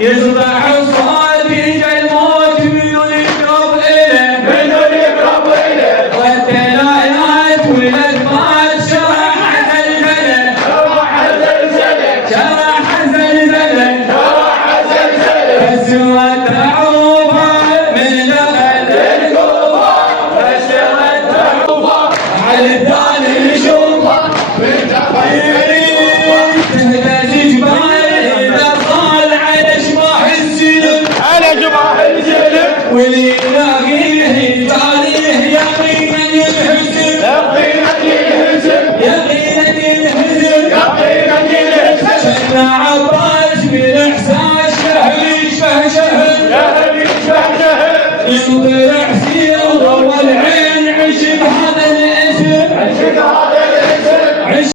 يصبح صادق الموت من يقرب إله والتلايات والأدمات شرح زلزلة فسوت تعوفة من دخل الكوفة على الثاني يشوفه من دخل تهتز جبال إذا صال على جماح السلم واللي يلاقيه تاريخ يقينا ينهزم يقينا ينهزم شنا عباس